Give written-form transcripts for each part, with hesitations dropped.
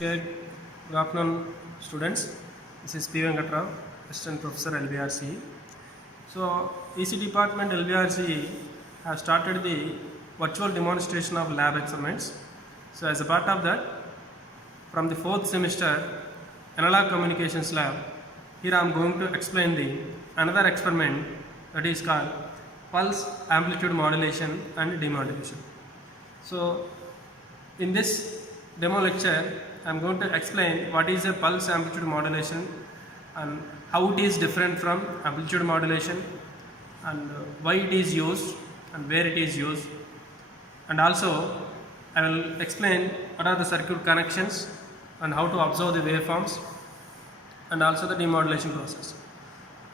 Okay, good afternoon, students. This is P. Venkatrao, Assistant Professor LBRC. So, EC Department LBRC has started the virtual demonstration of lab experiments. So, as a part of that, from the 4th semester Analog Communications Lab, here I am going to explain the another experiment that is called pulse amplitude modulation and demodulation. So, in this demo lecture, I am going to explain what is a pulse amplitude modulation and how it is different from amplitude modulation and why it is used and where it is used, and also I will explain what are the circuit connections and how to observe the waveforms and also the demodulation process.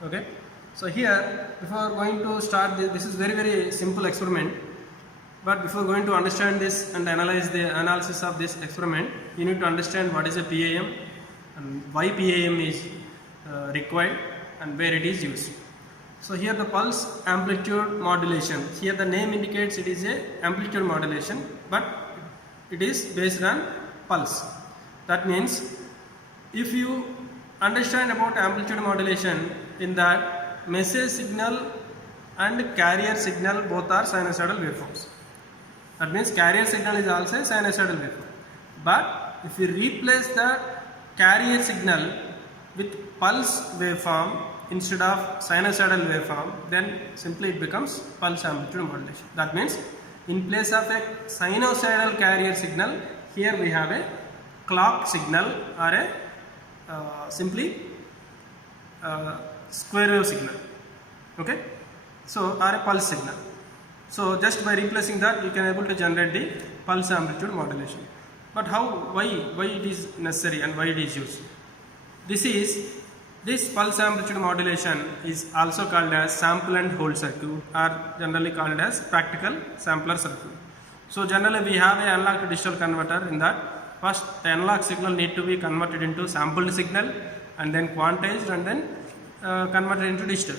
Okay, so here before going to start this is very simple experiment. But before going to understand this and analyze the analysis of this experiment, you need to understand what is a PAM and why PAM is required and where it is used. So here the pulse amplitude modulation, here the name indicates it is a amplitude modulation, but it is based on pulse. That means if you understand about amplitude modulation, in that message signal and carrier signal both are sinusoidal waveforms. That means carrier signal is also a sinusoidal waveform. But if we replace the carrier signal with pulse waveform instead of sinusoidal waveform, then simply it becomes pulse amplitude modulation. That means in place of a sinusoidal carrier signal, here we have a clock signal or a simply square wave signal. Okay, so or a pulse signal. So just by replacing that, you can able to generate the pulse amplitude modulation. But how, why it is necessary and why it is used? This pulse amplitude modulation is also called as sample and hold circuit, or generally called as practical sampler circuit. So generally we have an analog to digital converter. In that, first the analog signal need to be converted into sampled signal and then quantized and then converted into digital.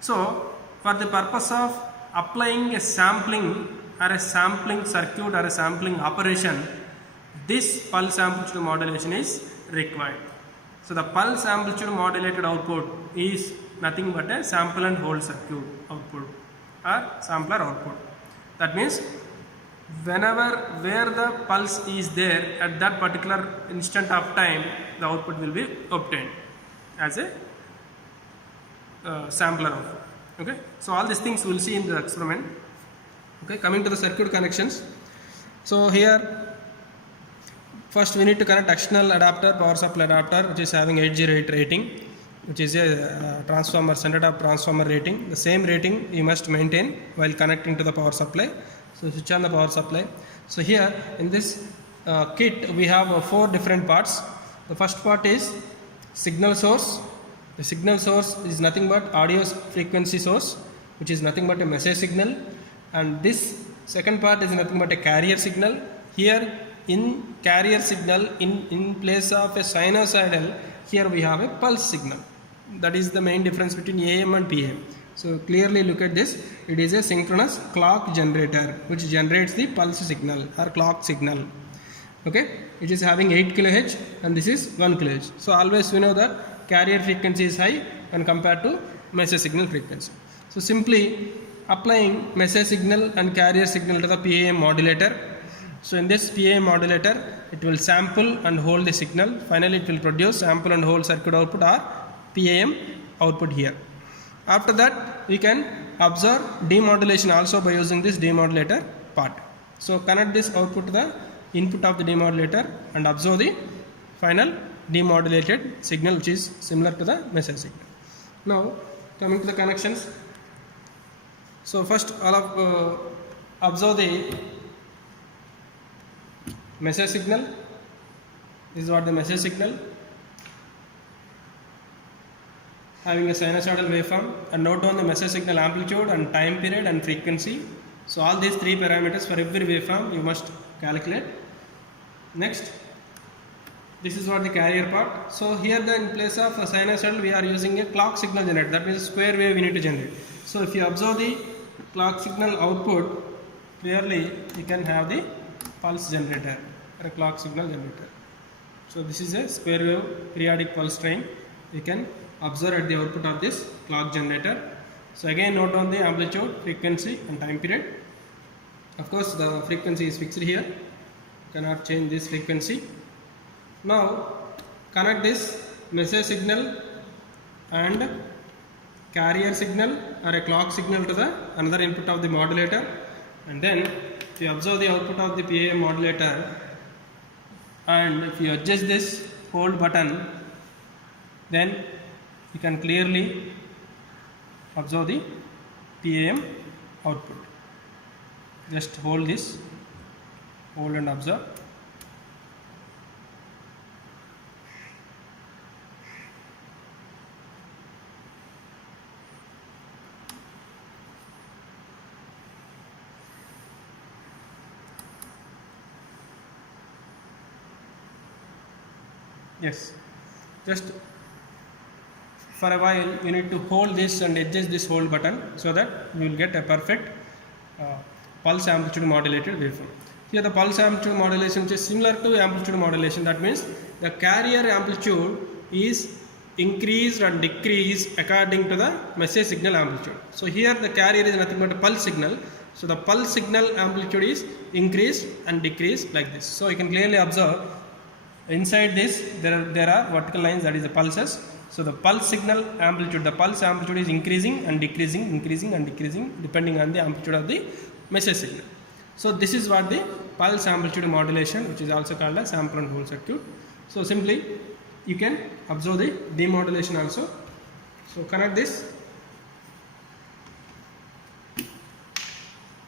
So for the purpose of applying a sampling or a sampling circuit or a sampling operation, this pulse amplitude modulation is required. So the pulse amplitude modulated output is nothing but a sample and hold circuit output or sampler output. That means where the pulse is there at that particular instant of time, the output will be obtained as a sampler output. Okay, so all these things we will see in the experiment. Okay, coming to the circuit connections. So here first we need to connect external adapter, power supply adapter, which is having 808 rating, which is a transformer, standard of transformer rating. The same rating you must maintain while connecting to the power supply. So switch on the power supply. So here in this kit we have 4 different parts. The first part is signal source. The signal source is nothing but audio frequency source, which is nothing but a message signal, and this second part is nothing but a carrier signal. Here in carrier signal, in place of a sinusoidal, here we have a pulse signal. That is the main difference between AM and PM. So clearly look at this, it is a synchronous clock generator which generates the pulse signal or clock signal. Okay, it is having 8 kHz and this is 1 kHz. So always we know that carrier frequency is high when compared to message signal frequency. So simply applying message signal and carrier signal to the PAM modulator. So in this PAM modulator, it will sample and hold the signal. Finally it will produce sample and hold circuit output or PAM output here. After that we can observe demodulation also by using this demodulator part. So connect this output to the input of the demodulator and observe the final demodulated signal, which is similar to the message signal. Now coming to the connections. So first all of observe the message signal. This is what the message signal, having a sinusoidal waveform, and note down the message signal amplitude and time period and frequency. So all these 3 parameters for every waveform you must calculate. Next, this is what the carrier part. So here in place of a sinusoidal we are using a clock signal generator, that means a square wave we need to generate. So if you observe the clock signal output, clearly you can have the pulse generator or a clock signal generator. So this is a square wave periodic pulse train. You can observe at the output of this clock generator. So again note down the amplitude, frequency and time period. Of course the frequency is fixed here, cannot change this frequency. Now connect this message signal and carrier signal or a clock signal to the another input of the modulator, and then if you observe the output of the PAM modulator and if you adjust this hold button, then you can clearly observe the PAM output. Just hold this, hold and observe. Yes, just for a while you need to hold this and adjust this hold button so that you will get a perfect pulse amplitude modulated waveform. Here the pulse amplitude modulation is similar to amplitude modulation. That means the carrier amplitude is increased and decreased according to the message signal amplitude. So here the carrier is nothing but a pulse signal. So the pulse signal amplitude is increased and decreased like this. So you can clearly observe inside this there are vertical lines, that is the pulses. So the pulse signal amplitude, the pulse amplitude is increasing and decreasing, increasing and decreasing depending on the amplitude of the message signal. So this is what the pulse amplitude modulation, which is also called as sample and hold circuit. So simply you can observe the demodulation also. So connect this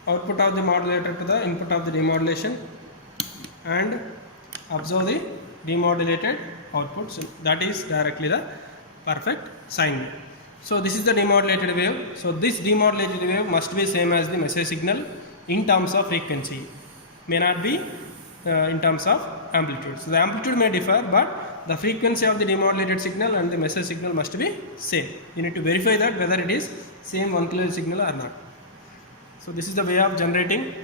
output of the modulator to the input of the demodulation and observe the demodulated output. So that is directly the perfect sine wave. So this is the demodulated wave. So this demodulated wave must be same as the message signal in terms of frequency, may not be in terms of amplitude. So the amplitude may differ, but the frequency of the demodulated signal and the message signal must be same. You need to verify that whether it is same 1 kHz signal or not. So this is the way of generating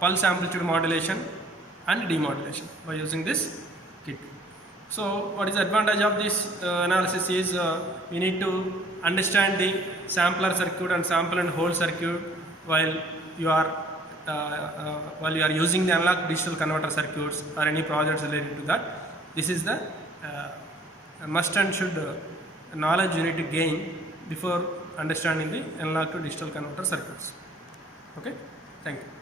pulse amplitude modulation and demodulation by using this kit. So what is the advantage of this analysis is you need to understand the sampler circuit and sample and hold circuit while you are using the analog digital converter circuits or any projects related to that. This is the must and should knowledge you need to gain before understanding the analog to digital converter circuits. Okay, thank you.